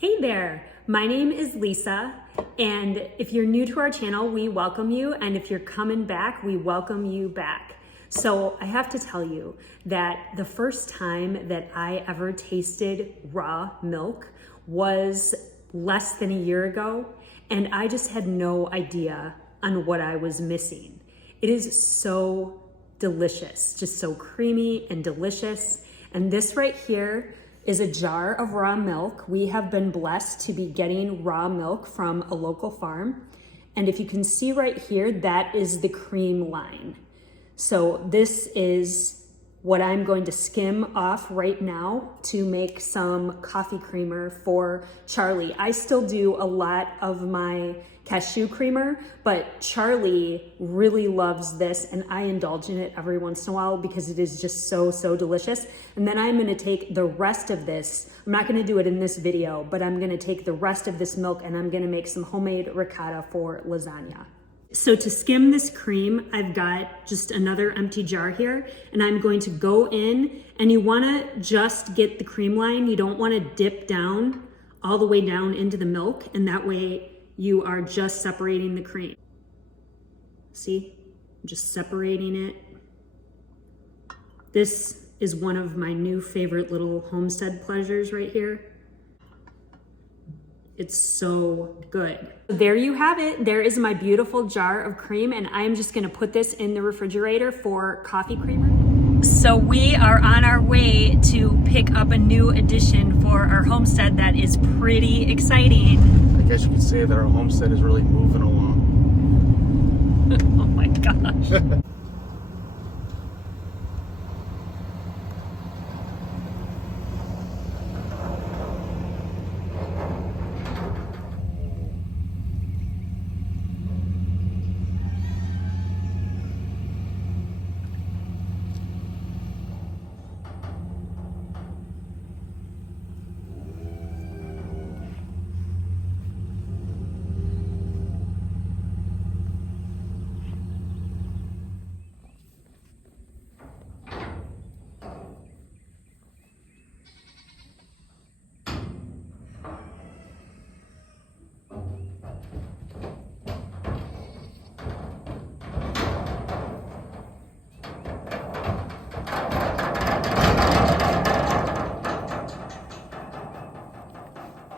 Hey there, my name is Lisa, and if you're new to our channel, we welcome you, and if you're coming back, we welcome you back. So I have to tell you that the first time that I ever tasted raw milk was less than a year ago, and I just had no idea on what I was missing. It is so delicious, just so creamy and delicious. And this right here is a jar of raw milk. We have been blessed to be getting raw milk from a local farm. And if you can see right here, that is the cream line. So this is what I'm going to skim off right now to make some coffee creamer for Charlie. I still do a lot of my cashew creamer, but Charlie really loves this and I indulge in it every once in a while because it is just so delicious. And then I'm gonna take the rest of this, I'm not gonna do it in this video, but I'm gonna take the rest of this milk and I'm gonna make some homemade ricotta for lasagna. So to skim this cream, I've got just another empty jar here, and I'm going to go in, and you wanna just get the cream line. You don't wanna dip down all the way down into the milk, and that way you are just separating the cream. See, I'm just separating it. This is one of my new favorite little homestead pleasures right here. It's so good. There you have it. There is my beautiful jar of cream, and I'm just gonna put this in the refrigerator for coffee creamer. So we are on our way to pick up a new addition for our homestead that is pretty exciting. I guess you could say that our homestead is really moving along. Oh my gosh.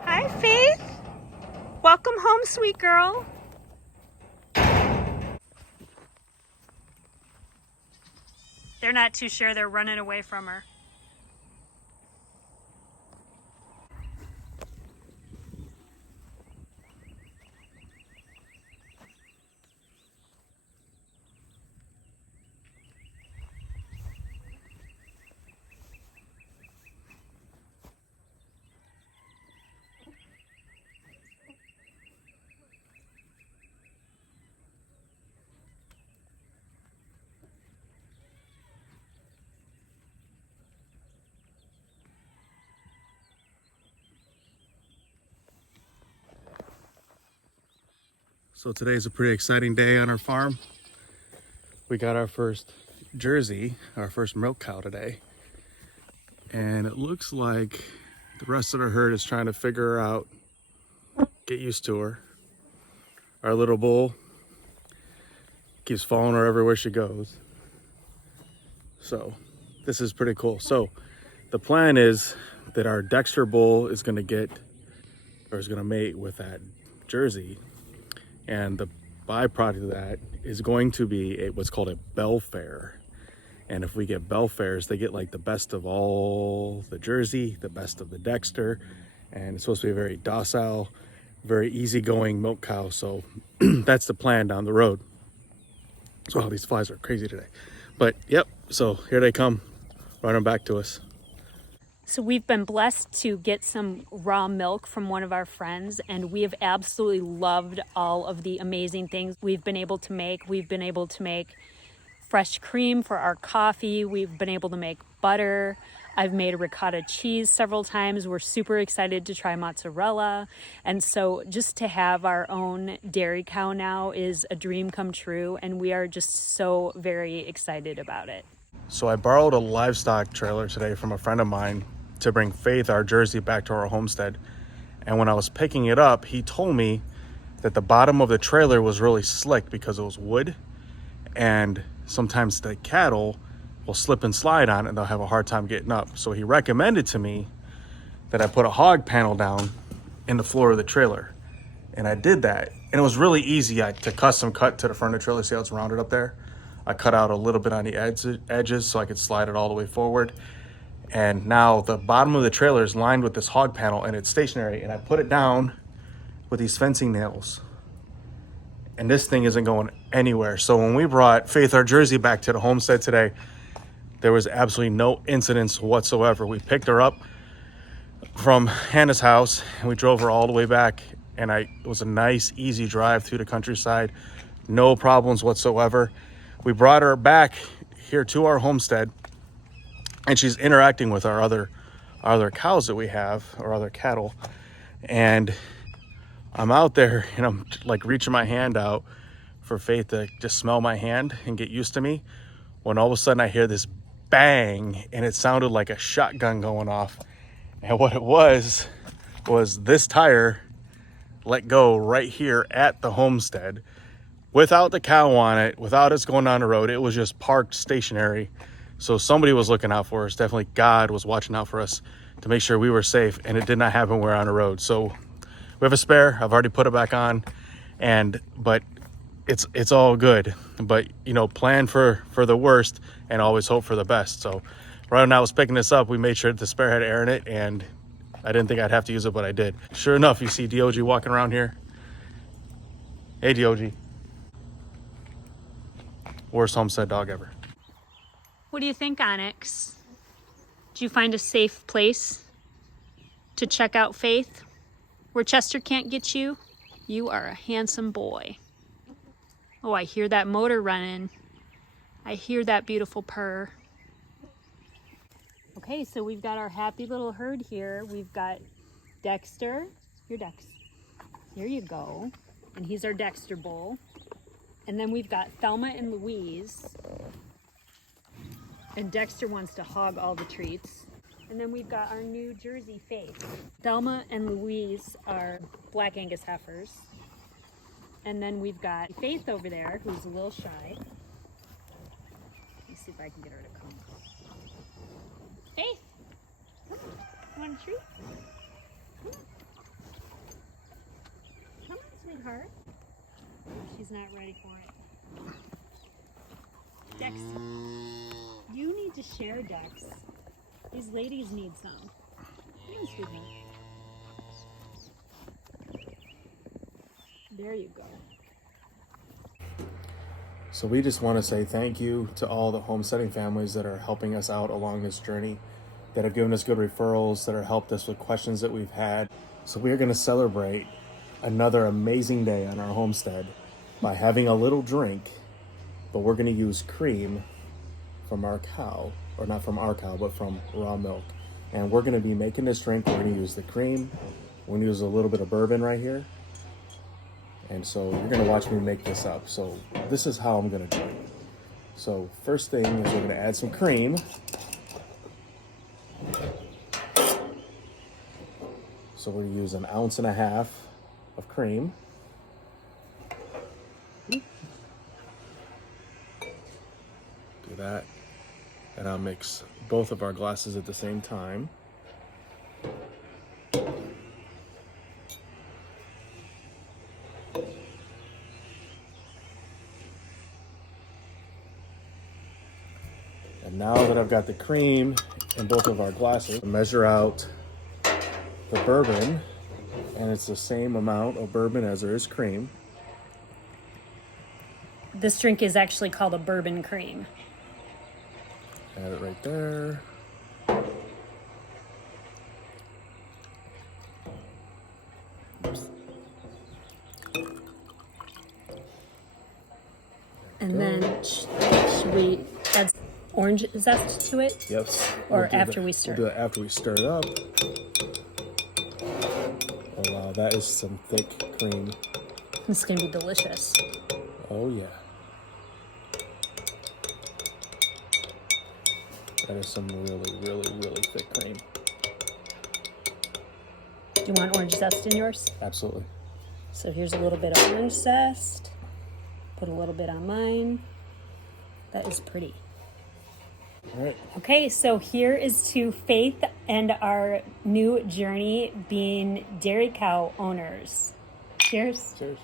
Hi, Faith. Welcome home, sweet girl. They're not too sure. They're running away from her. So today's a pretty exciting day on our farm. We got our first Jersey, our first milk cow today. And it looks like the rest of the herd is trying to figure her out, get used to her. Our little bull keeps following her everywhere she goes. So this is pretty cool. So the plan is that our Dexter bull is gonna mate with that Jersey. And the byproduct of that is going to be what's called a Belfair. And if we get Belfairs, they get like the best of all the Jersey, the best of the Dexter, and it's supposed to be a very docile, very easygoing milk cow. So that's the plan down the road. So wow, these flies are crazy today. But yep, so here they come, running back to us. So we've been blessed to get some raw milk from one of our friends, and we have absolutely loved all of the amazing things we've been able to make. We've been able to make fresh cream for our coffee. We've been able to make butter. I've made a ricotta cheese several times. We're super excited to try mozzarella. And so just to have our own dairy cow now is a dream come true, and we are just so very excited about it. So I borrowed a livestock trailer today from a friend of mine to bring Faith, our Jersey, back to our homestead. And when I was picking it up, he told me that the bottom of the trailer was really slick because it was wood, and sometimes the cattle will slip and slide on it and they'll have a hard time getting up. So he recommended to me that I put a hog panel down in the floor of the trailer. And I did that. And it was really easy to custom cut to the front of the trailer. See how it's rounded up there? I cut out a little bit on the edges so I could slide it all the way forward. And now the bottom of the trailer is lined with this hog panel and it's stationary. And I put it down with these fencing nails. And this thing isn't going anywhere. So when we brought Faith, our Jersey, back to the homestead today, there was absolutely no incidents whatsoever. We picked her up from Hannah's house and we drove her all the way back. And it was a nice, easy drive through the countryside. No problems whatsoever. We brought her back here to our homestead and she's interacting with our other cows that we have, or other cattle. And I'm out there and I'm like reaching my hand out for Faith to just smell my hand and get used to me, when all of a sudden I hear this bang and it sounded like a shotgun going off. And what it was this tire let go right here at the homestead without the cow on it, without us going down the road. It was just parked stationary. So somebody was looking out for us. Definitely God was watching out for us to make sure we were safe, and it did not happen when we were on the road. So we have a spare. I've already put it back on, but it's all good. But you know, plan for the worst and always hope for the best. So right when I was picking this up, we made sure that the spare had air in it, and I didn't think I'd have to use it, but I did. Sure enough, you see DOG walking around here. Hey, DOG. Worst homestead dog ever. What do you think, Onyx? Did you find a safe place to check out Faith? Where Chester can't get you? You are a handsome boy. Oh, I hear that motor running. I hear that beautiful purr. Okay, so we've got our happy little herd here. We've got Dexter. Here, Dex. Here you go. And he's our Dexter bull. And then we've got Thelma and Louise. And Dexter wants to hog all the treats. And then we've got our new Jersey Faith. Thelma and Louise are Black Angus heifers. And then we've got Faith over there, who's a little shy. Let me see if I can get her to come. Faith, come on. You want a treat? Come on, sweetheart. She's not ready for it. Dex, you need to share, Dex. These ladies need some. Come on, sweetheart. There you go. So we just want to say thank you to all the homesteading families that are helping us out along this journey, that have given us good referrals, that have helped us with questions that we've had. So we're going to celebrate another amazing day on our homestead by having a little drink, but we're going to use cream from our cow, or not from our cow, but from raw milk. And we're going to be making this drink. We're going to use the cream. We're going to use a little bit of bourbon right here. And so you're going to watch me make this up. So this is how I'm going to do it. So first thing is we're going to add some cream. So we're going to use 1.5 ounces of cream. Do that. And I'll mix both of our glasses at the same time. And now that I've got the cream in both of our glasses, measure out the bourbon, and it's the same amount of bourbon as there is cream. This drink is actually called a Bourbon Cream. Add it right there. And then should we add orange zest to it? Yes. Or after we stir? We'll do it after we stir it up. Oh wow, that is some thick cream. This is going to be delicious. Oh yeah. That is some really, really, really thick cream. Do you want orange zest in yours? Absolutely. So here's a little bit of orange zest. Put a little bit on mine. That is pretty. All right. Okay, so here is to Faith and our new journey being dairy cow owners. Cheers. Cheers.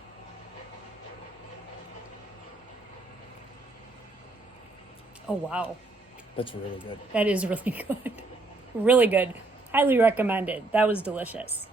Oh, wow. That's really good. That is really good. Really good. Highly recommended. That was delicious.